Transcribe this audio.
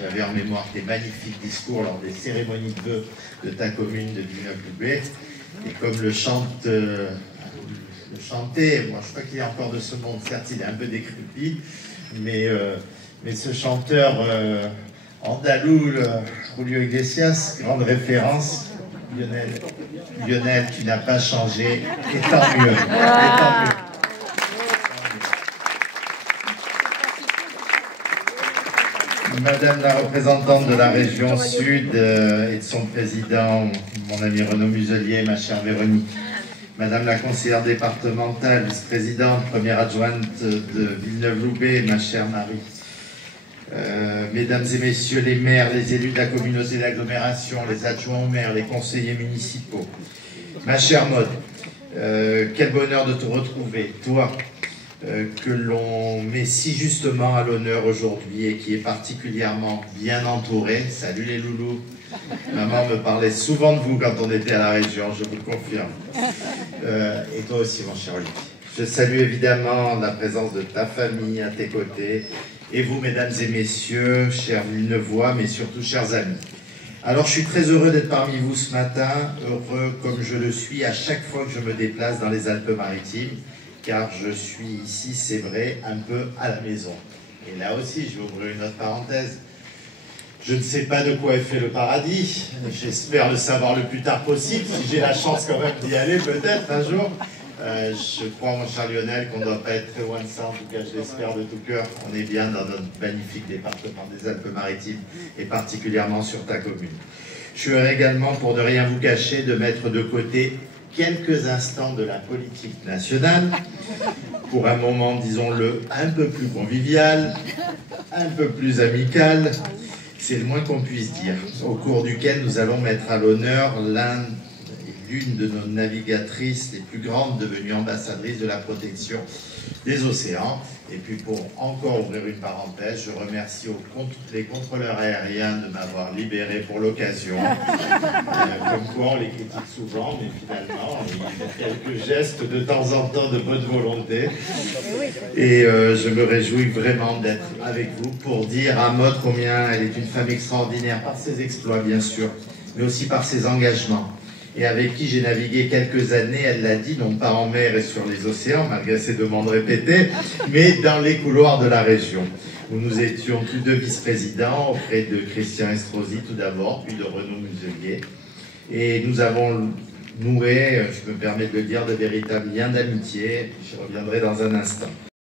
J'avais en mémoire tes magnifiques discours lors des cérémonies de vœux de ta commune de Villeneuve-Loubet. Et comme le chantait, moi je crois qu'il est encore de ce monde, certes il est un peu décrépit, mais ce chanteur andalou, Julio Iglesias, grande référence, Lionel, tu n'as pas changé, et tant mieux, et tant mieux. Madame la représentante de la région Sud et de son président, mon ami Renaud Muselier, ma chère Véronique. Madame la conseillère départementale, vice-présidente, première adjointe de Villeneuve-Loubet, ma chère Marie. Mesdames et messieurs les maires, les élus de la communauté d'agglomération, les adjoints aux maires, les conseillers municipaux. Ma chère Maude, quel bonheur de te retrouver, toi, que l'on met si justement à l'honneur aujourd'hui et qui est particulièrement bien entouré. Salut les loulous. Maman me parlait souvent de vous quand on était à la région, je vous le confirme. Et toi aussi, mon cher Olivier. Je salue évidemment la présence de ta famille à tes côtés. Et vous, mesdames et messieurs, chers Villeneuvois, mais surtout chers amis. Alors, je suis très heureux d'être parmi vous ce matin, heureux comme je le suis à chaque fois que je me déplace dans les Alpes-Maritimes, car je suis ici, c'est vrai, un peu à la maison. Et là aussi, je vais ouvrir une autre parenthèse. Je ne sais pas de quoi est fait le paradis. J'espère le savoir le plus tard possible, si j'ai la chance quand même d'y aller peut-être un jour. Je crois, mon cher Lionel, qu'on ne doit pas être très loin de ça. En tout cas, je l'espère de tout cœur. On est bien dans notre magnifique département des Alpes-Maritimes et particulièrement sur ta commune. Je suis heureux également, pour ne rien vous cacher, de mettre de côté quelques instants de la politique nationale pour un moment, disons-le, un peu plus convivial, un peu plus amical, c'est le moins qu'on puisse dire, au cours duquel nous allons mettre à l'honneur l'une de nos navigatrices les plus grandes, devenues ambassadrice de la protection des océans. Et puis pour encore ouvrir une parenthèse, je remercie les contrôleurs aériens de m'avoir libéré pour l'occasion. Comme quoi on les critique souvent, mais finalement il y a quelques gestes de temps en temps de bonne volonté. Et je me réjouis vraiment d'être avec vous pour dire à Maude combien elle est une femme extraordinaire par ses exploits bien sûr, mais aussi par ses engagements. Et avec qui j'ai navigué quelques années, elle l'a dit, non pas en mer et sur les océans, malgré ses demandes répétées, mais dans les couloirs de la région, où nous étions tous deux vice-présidents, auprès de Christian Estrosi tout d'abord, puis de Renaud Muselier. Et nous avons noué, je me permets de le dire, de véritables liens d'amitié. J'y reviendrai dans un instant.